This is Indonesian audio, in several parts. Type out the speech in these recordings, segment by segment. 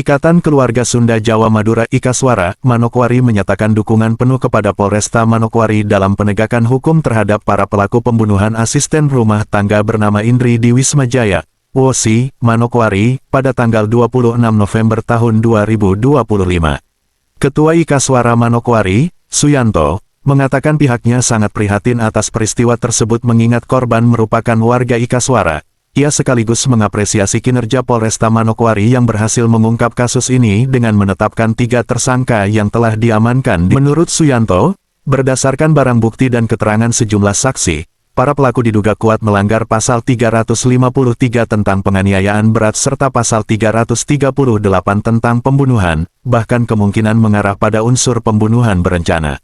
Ikatan Keluarga Sunda Jawa Madura Ikaswara, Manokwari menyatakan dukungan penuh kepada Polresta Manokwari dalam penegakan hukum terhadap para pelaku pembunuhan asisten rumah tangga bernama Indri di Wisma Jaya, Wosi, Manokwari, pada tanggal 26 November tahun 2025. Ketua Ikaswara Manokwari, Suyanto, mengatakan pihaknya sangat prihatin atas peristiwa tersebut mengingat korban merupakan warga Ikaswara. Ia sekaligus mengapresiasi kinerja Polresta Manokwari yang berhasil mengungkap kasus ini dengan menetapkan 3 tersangka yang telah diamankan. Menurut Suyanto, berdasarkan barang bukti dan keterangan sejumlah saksi, para pelaku diduga kuat melanggar pasal 353 tentang penganiayaan berat serta pasal 338 tentang pembunuhan, bahkan kemungkinan mengarah pada unsur pembunuhan berencana.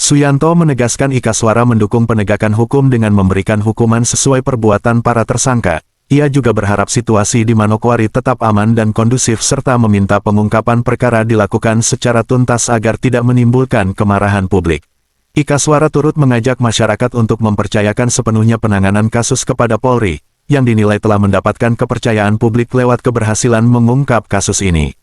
Suyanto menegaskan Ikaswara mendukung penegakan hukum dengan memberikan hukuman sesuai perbuatan para tersangka. Ia juga berharap situasi di Manokwari tetap aman dan kondusif serta meminta pengungkapan perkara dilakukan secara tuntas agar tidak menimbulkan kemarahan publik. Ikaswara turut mengajak masyarakat untuk mempercayakan sepenuhnya penanganan kasus kepada Polri, yang dinilai telah mendapatkan kepercayaan publik lewat keberhasilan mengungkap kasus ini.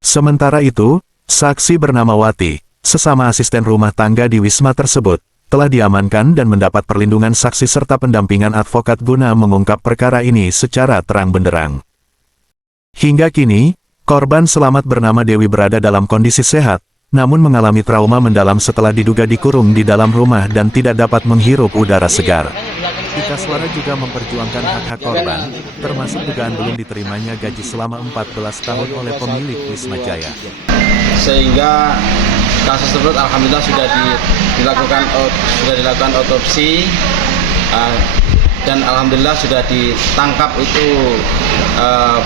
Sementara itu, saksi bernama Wati, sesama asisten rumah tangga di Wisma tersebut, telah diamankan dan mendapat perlindungan saksi serta pendampingan advokat guna mengungkap perkara ini secara terang benderang. Hingga kini, korban selamat bernama Dewi berada dalam kondisi sehat, namun mengalami trauma mendalam setelah diduga dikurung di dalam rumah dan tidak dapat menghirup udara segar. Ikaswara juga memperjuangkan hak-hak korban, termasuk dugaan belum diterimanya gaji selama 14 tahun oleh pemilik Wisma Jaya. Sehingga kasus tersebut alhamdulillah sudah dilakukan otopsi dan alhamdulillah sudah ditangkap itu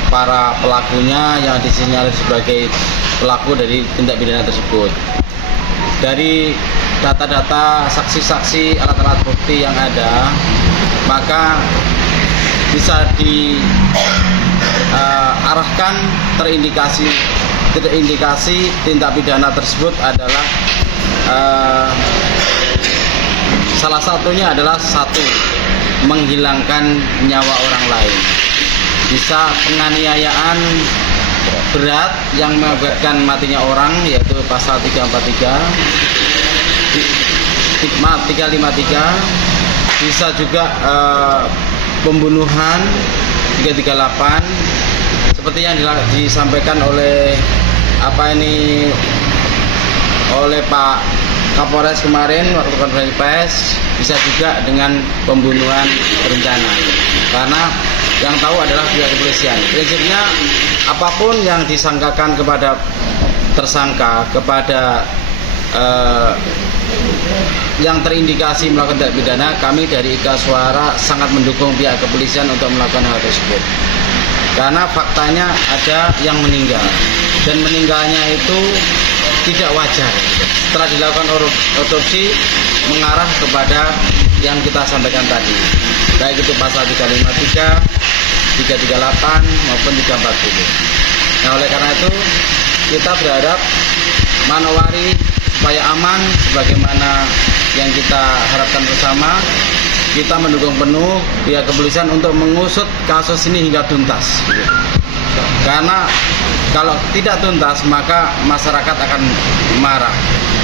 para pelakunya yang disinyalir sebagai pelaku dari tindak pidana tersebut. Dari data-data saksi-saksi, alat-alat bukti yang ada, maka bisa diarahkan terindikasi tindak pidana tersebut adalah salah satunya adalah menghilangkan nyawa orang lain, bisa penganiayaan berat yang mengakibatkan matinya orang yaitu pasal 353, bisa juga pembunuhan 338 seperti yang disampaikan oleh oleh Pak Kapolres kemarin waktu konferensi pers, bisa juga dengan pembunuhan berencana. Karena yang tahu adalah pihak kepolisian. Prinsipnya apapun yang disangkakan kepada tersangka, kepada yang terindikasi melakukan tindak pidana, kami dari Ikaswara sangat mendukung pihak kepolisian untuk melakukan hal tersebut. Karena faktanya ada yang meninggal, dan meninggalnya itu tidak wajar. Setelah dilakukan otopsi, mengarah kepada yang kita sampaikan tadi, baik itu pasal 353, 338 maupun 340. Nah, oleh karena itu kita berharap Manokwari supaya aman sebagaimana yang kita harapkan bersama. Kita mendukung penuh pihak kepolisian untuk mengusut kasus ini hingga tuntas. Karena kalau tidak tuntas maka masyarakat akan marah.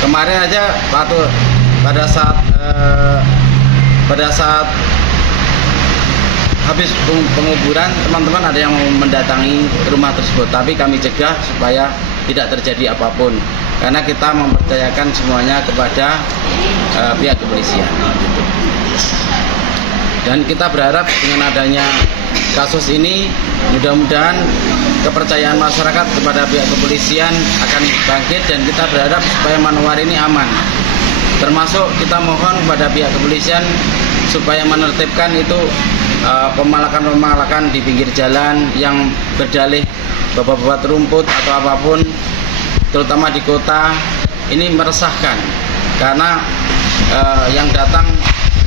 Kemarin aja pada saat habis penguburan, teman-teman ada yang mendatangi rumah tersebut, tapi kami cegah supaya tidak terjadi apapun. Karena kita mempercayakan semuanya kepada pihak kepolisian. Dan kita berharap dengan adanya kasus ini, mudah-mudahan kepercayaan masyarakat kepada pihak kepolisian akan bangkit, dan kita berharap supaya Manokwari ini aman. Termasuk kita mohon kepada pihak kepolisian supaya menertibkan itu pemalakan-pemalakan di pinggir jalan yang berdalih babat-babat rumput atau apapun, terutama di kota. Ini meresahkan karena yang datang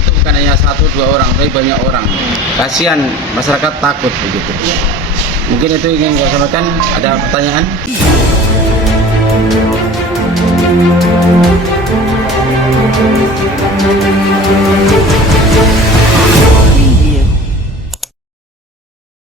itu bukan hanya 1-2 orang, tapi banyak orang. Kasihan, masyarakat takut begitu. Mungkin itu ingin saya sampaikan. Ada pertanyaan?